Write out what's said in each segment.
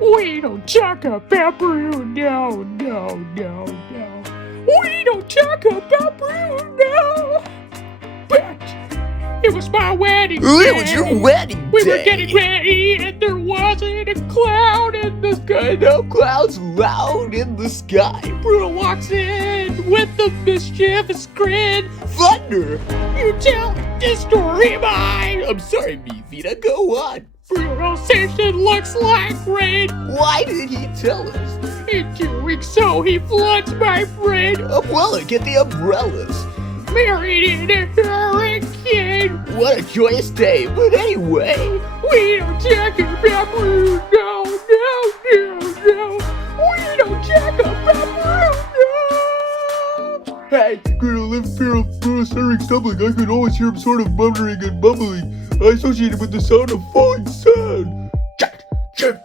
We don't talk about Bruno, no. We don't talk about Bruno. But it was my wedding day. It was your wedding day. We were getting ready and there wasn't a cloud in the sky. No clouds loud in the sky. Bruno walks in with the mischievous grin. Thunder! You tell this story mine. I'm sorry, Mivita, go on. Bruno says it looks like rain. Why did he tell us? In doing so, he floods my brain. Umbrella, get the umbrellas. Married in a hurricane. What a joyous day, but anyway. We don't talk about Bruno, no. We don't talk about Bruno. Hey, Bruno, if Bruno's stuttering stumbling, I could always hear him sort of muttering and bumbling. I associate it with the sound of falling sand. Chip.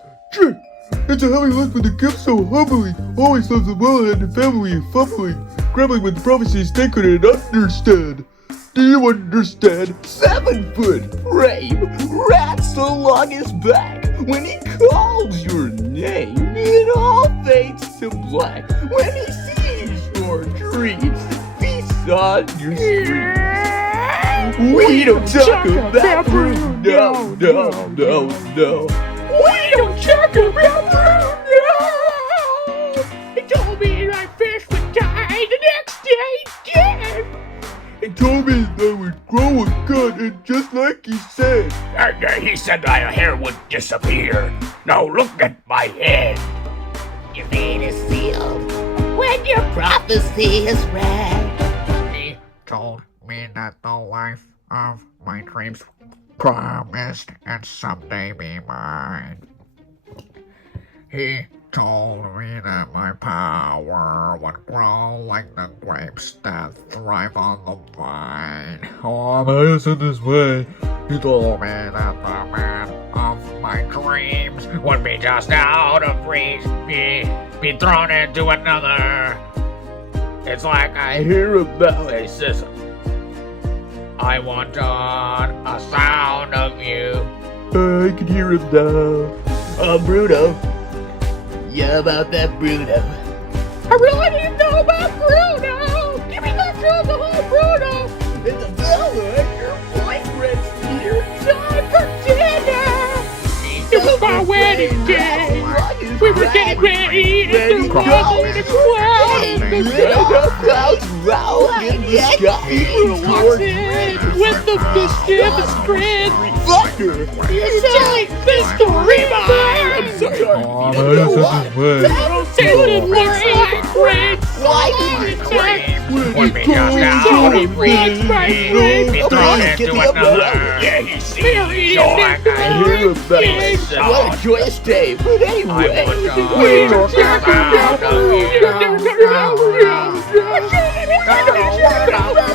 It's a heavy lift with the gift so humbly. Always loves the well and the family fumbling. Grappling with prophecies they couldn't understand. Do you understand? 7 foot frame, rats along his back. When he calls your name, it all fades to black. When he sees your dreams, feasts on your screams. We don't talk about Bruno, no. We don't talk about Bruno. He told me my fish would die the next day dead. He told me that I would grow a gun, and just like he said. And he said my hair would disappear. Now look at my head. Your fate is sealed when your prophecy is read. He told me that the life of my dreams promised and someday be mine. He told me that my power would grow like the grapes that thrive on the vine. Oh, man, I said this way. He told me that the man of my dreams would be just out of reach, be thrown into another. It's like I hear about a sizzle. I want a sound of you. I can hear him now. Oh, Bruno. Yeah, about that Bruno. I really didn't know about Bruno. Give me that drum, the whole Bruno. It's a Bella, your boyfriend's here. Time for dinner. It was my wedding day. We were getting ready and there wasn't a cloud in the sky. No clouds loud in the sky. Bruno walks in with the mischievous grin. Thunder! You telling this story mine. I'm sorry, Oh, man, I said this way. Bruno says it looks like rain. Why did he tell us? Would be just out of reach, be thrown into another. Yeah, you see, so like I hear about a What a joyous day, but anyway. We don't talk about you.